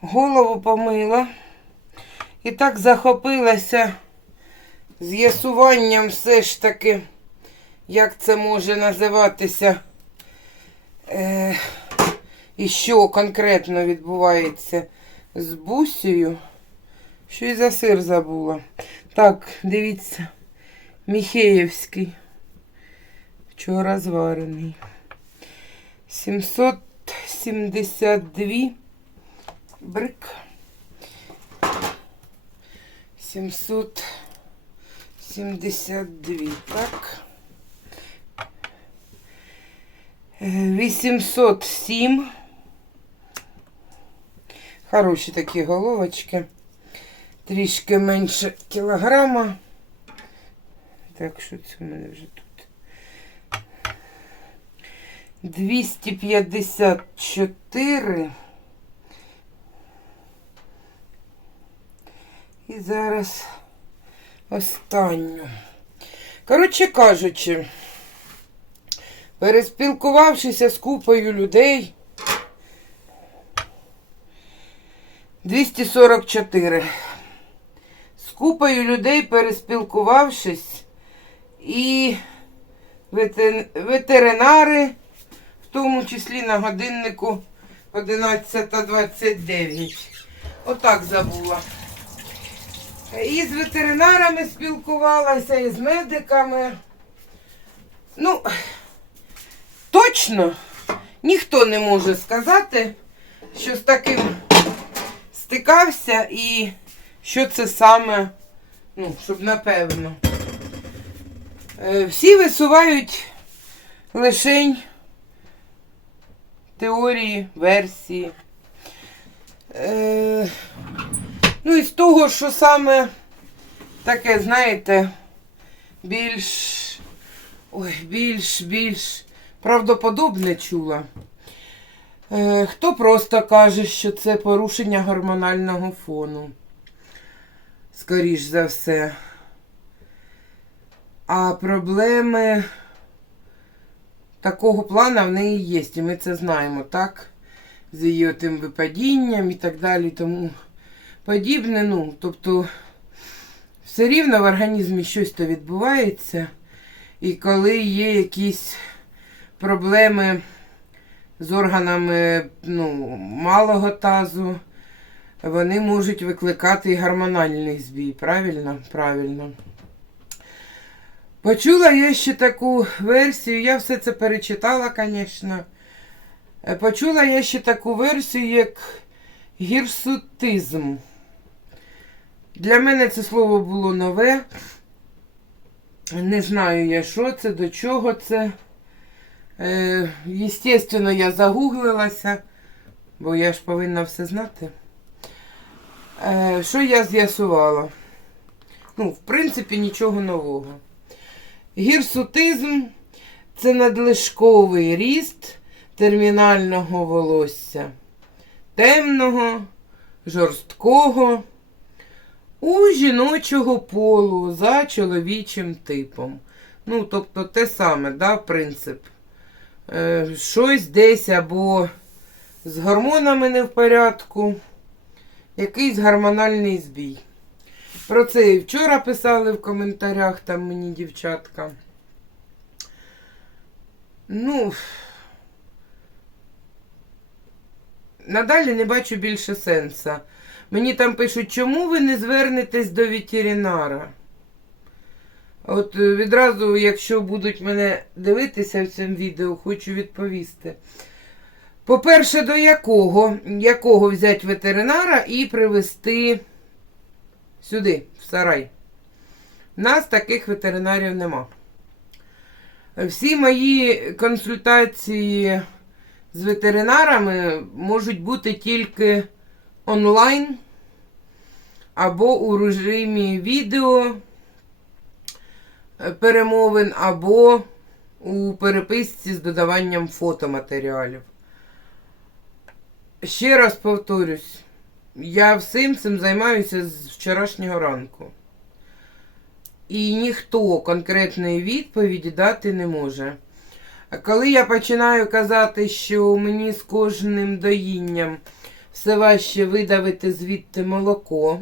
Голову помила і так захопилася з'ясуванням все ж таки, як це може називатися, е, і що конкретно відбувається з бусею, що і за сир забула. Так, дивіться, Міхеєвський. Вчора зварений. 772 брик. 772, так. Е, 807. Хороші такі головочки. Трішки менше кілограма. Так, що це в мене вже тут? 254. І зараз останню. Коротше кажучи, переспілкувавшися з купою людей. 244. З купою людей переспілкувавшись, і ветеринари, в тому числі на годиннику 11.29. Отак забула. І з ветеринарами спілкувалася, і з медиками. Ну, точно ніхто не може сказати, що з таким стикався і що це саме, ну, щоб напевно. Е, Всі висувають лишень теорії, версії. Е, Ну і з того, що саме таке, знаєте, більш. Ой, більш, більш правдоподобне чула. Е, хто просто каже, що це порушення гормонального фону. Скоріш за все. А проблеми такого плана в неї є, і ми це знаємо, так? З її тим випадінням і так далі, тому подібне. Ну, тобто, все рівно в організмі щось то відбувається. І коли є якісь проблеми з органами ну, малого тазу, вони можуть викликати і гормональний збій. Правильно? Правильно. Почула я ще таку версію, я все це перечитала, звісно. Е, Почула я ще таку версію, як гірсутизм. Для мене це слово було нове. Не знаю я, що це, до чого це. Е, я загуглилася, бо я ж повинна все знати. Е, що я з'ясувала? Ну, в принципі, нічого нового. Гірсутизм це надлишковий ріст термінального волосся. Темного, жорсткого, у жіночого полу за чоловічим типом. Ну, тобто те саме, да, принцип. Е, щось десь або з гормонами не в порядку, якийсь гормональний збій. Про це і вчора писали в коментарях там мені дівчатка. Ну, надалі не бачу більше сенса. Мені там пишуть, чому ви не звернетесь до ветеринара? От е, відразу, якщо будуть мене дивитися в цьому відео, хочу відповісти. По-перше, до якого? Якого взяти ветеринара і привезти сюди, в сарай. У нас таких ветеринарів нема. Всі мої консультації з ветеринарами можуть бути тільки онлайн або у режимі відео перемовин, або у переписці з додаванням фотоматеріалів. Ще раз повторюсь, Я всім цим займаюся з вчорашнього ранку. І ніхто конкретної відповіді дати не може. А коли я починаю казати, що мені з кожним доїнням все важче видавити звідти молоко,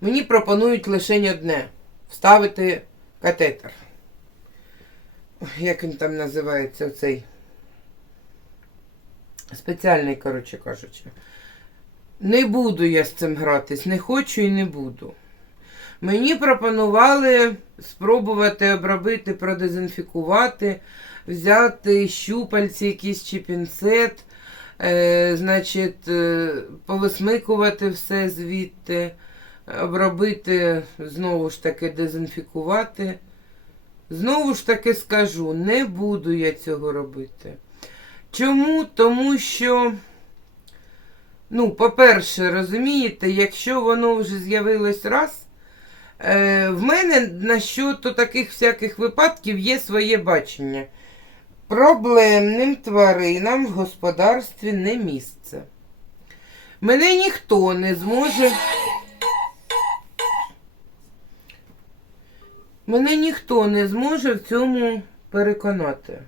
мені пропонують лише одне вставити катетер. Як він там називається цей? Спеціальний, коротше кажучи. Не буду я з цим гратись, не хочу і не буду. Мені пропонували спробувати обробити, продезінфікувати, взяти щупальці, якийсь чи пінцет, е, значить, е, повисмикувати все звідти, обробити, знову ж таки, дезінфікувати. Знову ж таки скажу, не буду я цього робити. Чому? Тому що, ну, по-перше, розумієте, якщо воно вже з'явилось раз, е, в мене на щодо таких всяких випадків є своє бачення. Проблемним тваринам в господарстві не місце. Мене ніхто не зможе. Мене ніхто не зможе в цьому переконати.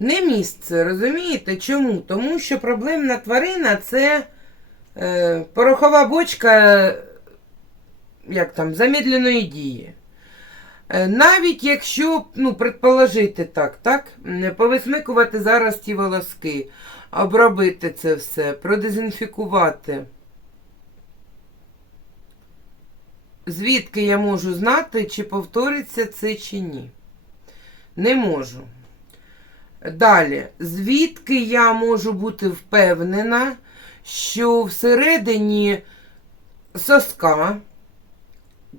Не місце, розумієте? Чому? Тому що проблемна тварина це е, порохова бочка, як там, замедленої дії. Е, навіть якщо, ну, предположити так, так, повисмикувати зараз ті волоски, обробити це все, продезінфікувати. Звідки я можу знати, чи повториться це чи ні? Не можу. Далі, звідки я можу бути впевнена, що всередині соска,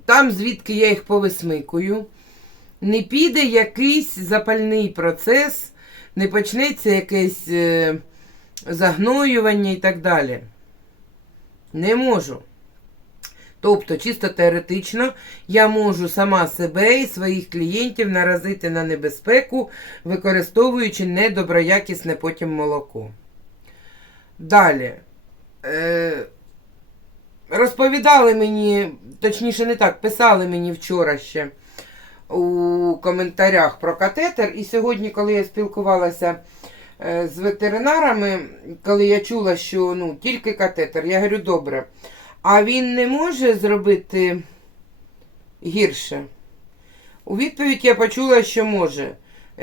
там звідки я їх повисмикую, не піде якийсь запальний процес, не почнеться якесь е, загноювання і так далі. Не можу. Тобто, чисто теоретично, я можу сама себе і своїх клієнтів наразити на небезпеку, використовуючи недоброякісне потім молоко. Далі. Е, розповідали мені, точніше, не так, писали мені вчора ще у коментарях про катетер. І сьогодні, коли я спілкувалася е, з ветеринарами, коли я чула, що ну, тільки катетер, я говорю, добре. А він не може зробити гірше. У відповідь я почула, що може.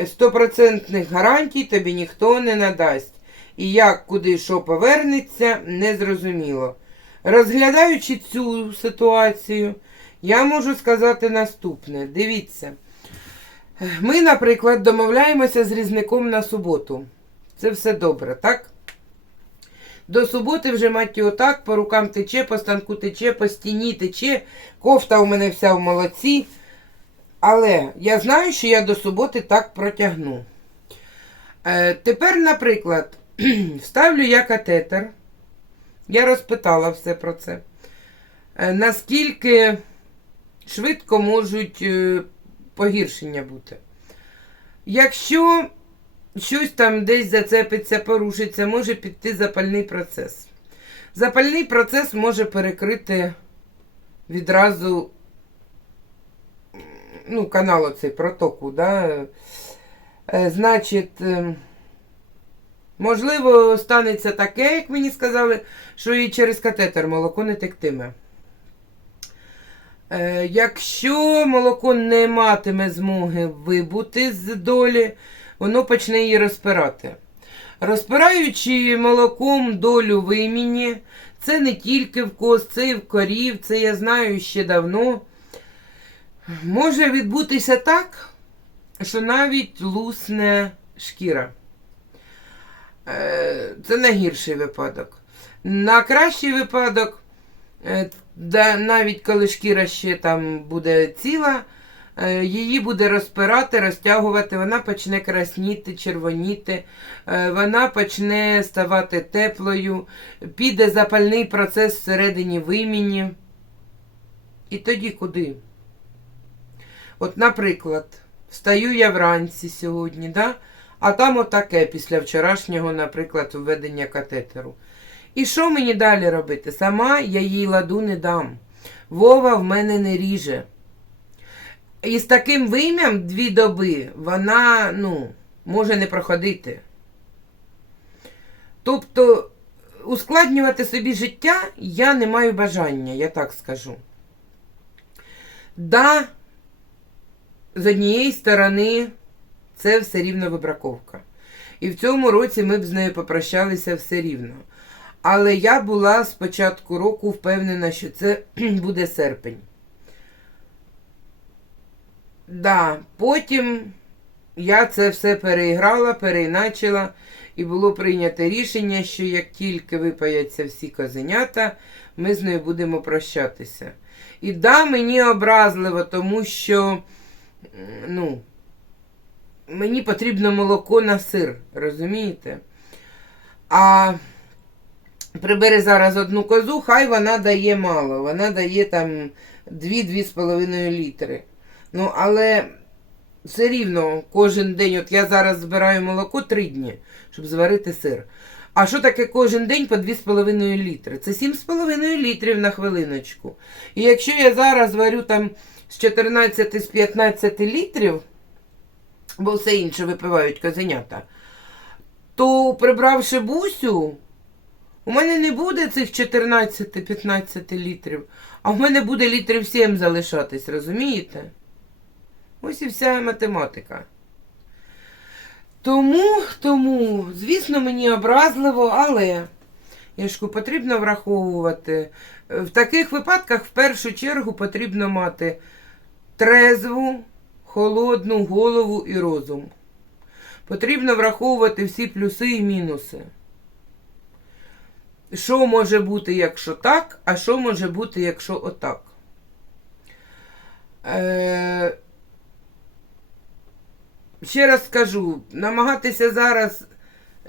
Стопроцентних гарантій тобі ніхто не надасть. І як куди що повернеться, незрозуміло. Розглядаючи цю ситуацію, я можу сказати наступне. Дивіться. Ми, наприклад, домовляємося з різником на суботу. Це все добре, так? До суботи вже мать його так, по рукам тече, по станку тече, по стіні тече, кофта у мене вся в молоці. Але я знаю, що я до суботи так протягну. Е, тепер, наприклад, вставлю я катетер. Я розпитала все про це. Е, наскільки швидко можуть е, погіршення бути? Якщо щось там десь зацепиться, порушиться, може піти запальний процес. Запальний процес може перекрити відразу ну, канал оцей протоку. Да? Е, Значить, е, можливо, станеться таке, як мені сказали, що і через катетер молоко не тектиме. Е, Якщо молоко не матиме змоги вибути з долі, воно почне її розпирати. Розпираючи молоком долю виміні, це не тільки в коз, це і в корів, це я знаю ще давно. Може відбутися так, що навіть лусне шкіра. Е, Це найгірший випадок. На кращий випадок, е, навіть коли шкіра ще там буде ціла, її буде розпирати, розтягувати, вона почне красніти, червоніти, е, вона почне ставати теплою, піде запальний процес всередині виміні. І тоді куди? От, наприклад, встаю я вранці сьогодні, да? А там отаке після вчорашнього, наприклад, введення катетеру. І що мені далі робити? Сама я їй ладу не дам. Вова в мене не ріже. І з таким вим'ям дві доби вона, ну, може не проходити. Тобто, ускладнювати собі життя я не маю бажання, я так скажу. Да, з однієї сторони, це все рівно вибраковка. І в цьому році ми б з нею попрощалися все рівно. Але я була з початку року впевнена, що це буде серпень. Да, потім я це все переіграла, переіначила, і було прийнято рішення, що як тільки випаяться всі козенята, ми з нею будемо прощатися. І да, мені образливо, тому що, ну, мені потрібно молоко на сир, розумієте? А прибери зараз одну козу, хай вона дає мало. Вона дає там 2-2,5 літри. Ну, але все рівно кожен день, от я зараз збираю молоко 3 дні, щоб зварити сир. А що таке кожен день по 2,5 літри? Це 7,5 літрів на хвилиночку. І якщо я зараз варю там з 14 з 15 літрів, бо все інше випивають козенята, то прибравши бусю, у мене не буде цих 14-15 літрів, а в мене буде літрів 7 залишатись, розумієте? Ось і вся математика. Тому, тому, звісно, мені образливо, але Яшку, потрібно враховувати. В таких випадках в першу чергу потрібно мати трезву, холодну голову і розум. Потрібно враховувати всі плюси і мінуси. Що може бути, якщо так, а що може бути, якщо отак. Ще раз скажу, намагатися зараз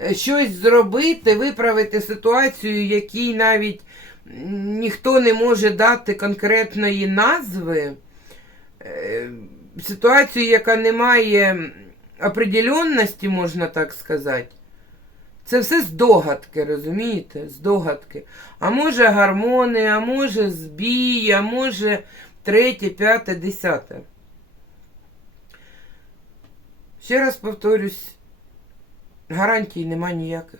е, щось зробити, виправити ситуацію, якій навіть ніхто не може дати конкретної назви. Е, Ситуацію, яка не має определенності, можна так сказати. Це все здогадки, розумієте? Здогадки. А може гормони, а може збій, а може третє, п'яте, десяте. Ще раз повторюсь, гарантій нема ніяких.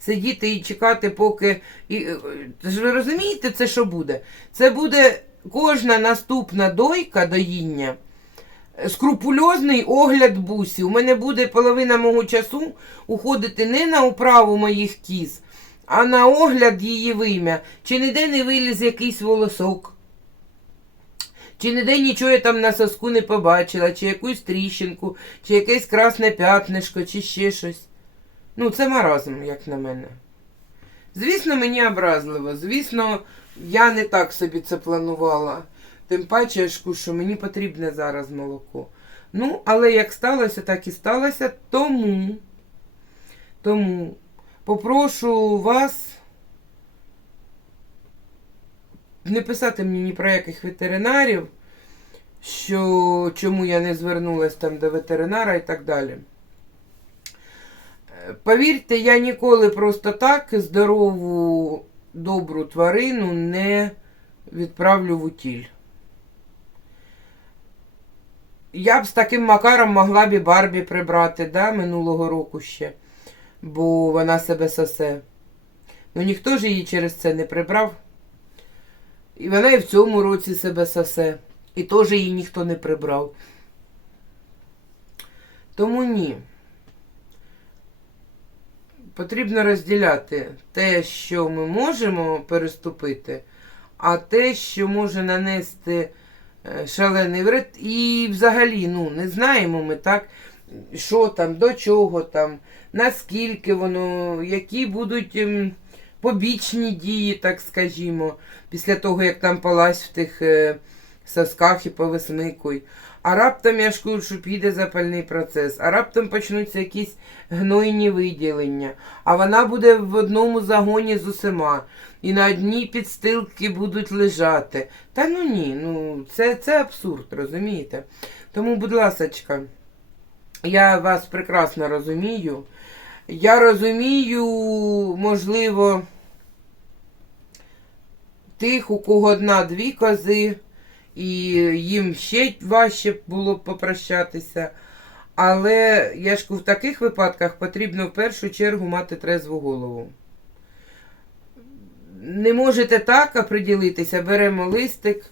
Сидіти і чекати, поки. І, е, ж ви розумієте, це що буде? Це буде кожна наступна дойка доїння. е, Скрупульозний огляд бусі. У мене буде половина мого часу уходити не на управу моїх кіз, а на огляд її вим'я. Чи ніде не виліз якийсь волосок. Чи ніде нічого я там на соску не побачила, чи якусь тріщинку, чи якесь красне п'ятнишко, чи ще щось. Ну, це маразм, як на мене. Звісно, мені образливо. Звісно, я не так собі це планувала. Тим паче, я кажу, що мені потрібне зараз молоко. Ну, але як сталося, так і сталося. Тому, тому попрошу вас не писати мені ні про яких ветеринарів, що чому я не звернулась там до ветеринара і так далі. Е, Повірте, я ніколи просто так здорову, добру тварину не відправлю в утіль. Я б з таким макаром могла б і Барбі прибрати, да, минулого року ще, бо вона себе сосе. Ну ніхто ж її через це не прибрав. І вона і в цьому році себе сосе. І теж її ніхто не прибрав. Тому ні. Потрібно розділяти те, що ми можемо переступити, а те, що може нанести е, шалений вред. І взагалі, ну, не знаємо ми так, що там, до чого там, наскільки воно, які будуть ем, побічні дії, так скажімо, після того, як там палась в тих е, сосках і повисмикуй. А раптом я кажу, що піде запальний процес, а раптом почнуться якісь гнойні виділення, а вона буде в одному загоні з усіма. І на одній підстилки будуть лежати. Та ну ні, ну це, це абсурд, розумієте? Тому, будь ласочка, Я вас прекрасно розумію. Я розумію, можливо, тих, у кого одна-дві кози, і їм ще важче було б попрощатися. Але я ж в таких випадках потрібно в першу чергу мати трезву голову. Не можете так оприділитися, беремо листик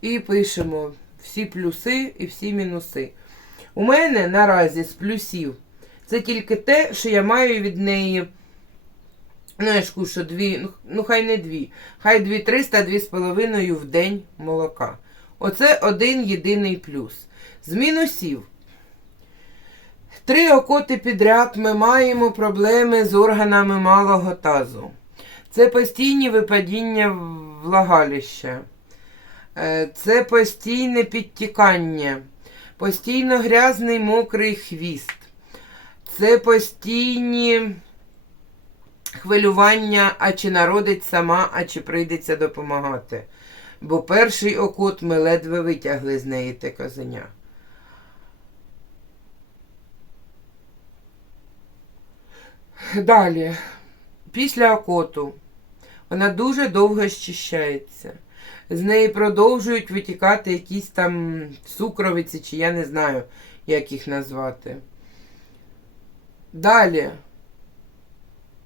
і пишемо всі плюси і всі мінуси. У мене наразі з плюсів це тільки те, що я маю від неї. Ну, я що дві, ну, ну хай не дві, хай дві триста, дві з половиною в день молока. Оце один єдиний плюс. З мінусів. Три окоти підряд ми маємо проблеми з органами малого тазу. Це постійні випадіння влагалища. Е, Це постійне підтікання, постійно грязний мокрий хвіст. Це постійні хвилювання, а чи народить сама, а чи прийдеться допомагати. Бо перший окот ми ледве витягли з неї те козеня. Далі, після окоту, вона дуже довго щищається. З неї продовжують витікати якісь там цукровиці, чи я не знаю, як їх назвати. Далі,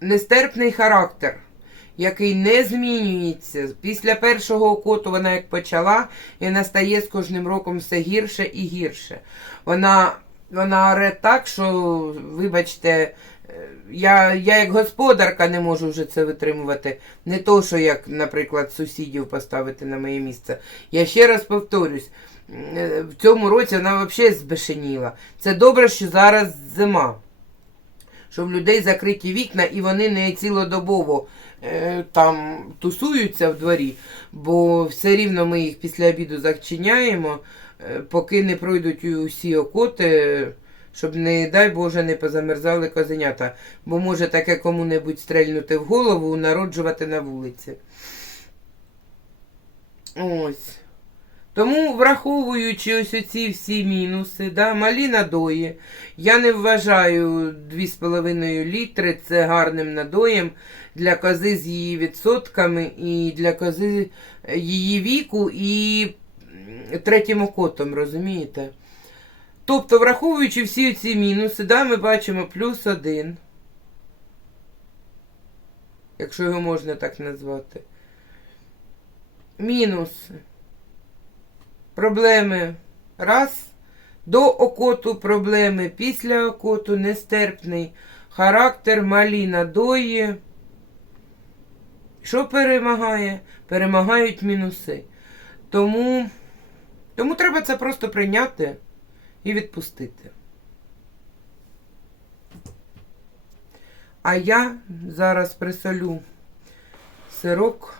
нестерпний характер, який не змінюється. Після першого окоту вона як почала, і вона стає з кожним роком все гірше і гірше. Вона, вона оре так, що, вибачте, е, я, я як господарка не можу вже це витримувати. Не то, що як, наприклад, сусідів поставити на моє місце. Я ще раз повторюсь, е, в цьому році вона взагалі збешеніла. Це добре, що зараз зима. Що в людей закриті вікна і вони не цілодобово е, там тусуються в дворі, бо все рівно ми їх після обіду зачиняємо, е, поки не пройдуть усі окоти, щоб, не дай Боже, не позамерзали козенята. Бо може таке кому-небудь стрельнути в голову, народжувати на вулиці. Ось. Тому, враховуючи ось оці всі мінуси, да, малі надої, я не вважаю 2,5 літри це гарним надоєм для кози з її відсотками і для кози її віку і третім окотом, розумієте? Тобто, враховуючи всі ці мінуси, да, ми бачимо плюс один, якщо його можна так назвати. Мінуси. Проблеми раз. До окоту проблеми після окоту нестерпний. Характер малі надої. Що перемагає? Перемагають мінуси. Тому, тому треба це просто прийняти і відпустити. А я зараз присолю сирок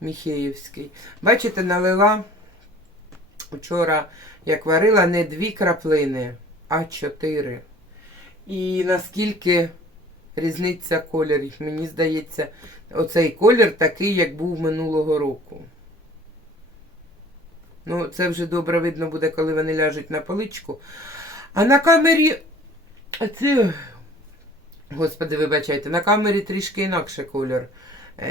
Міхеївський. Бачите, налила вчора, як варила, не дві краплини, а чотири. І наскільки різниця кольорів. Мені здається, оцей колір такий, як був минулого року. Ну, це вже добре видно буде, коли вони ляжуть на поличку. А на камері. Це. Господи, вибачайте, на камері трішки інакше колір,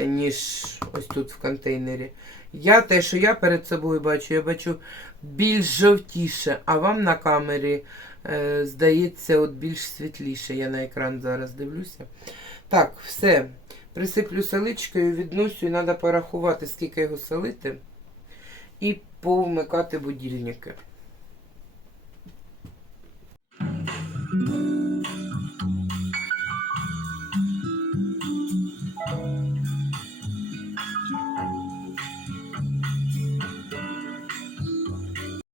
ніж ось тут в контейнері. Я те, що я перед собою бачу, я бачу більш жовтіше, а вам на камері е, здається от більш світліше. Я на екран зараз дивлюся. Так, все. Присиплю соличкою, відносю, і треба порахувати, скільки його солити, і повмикати будильники.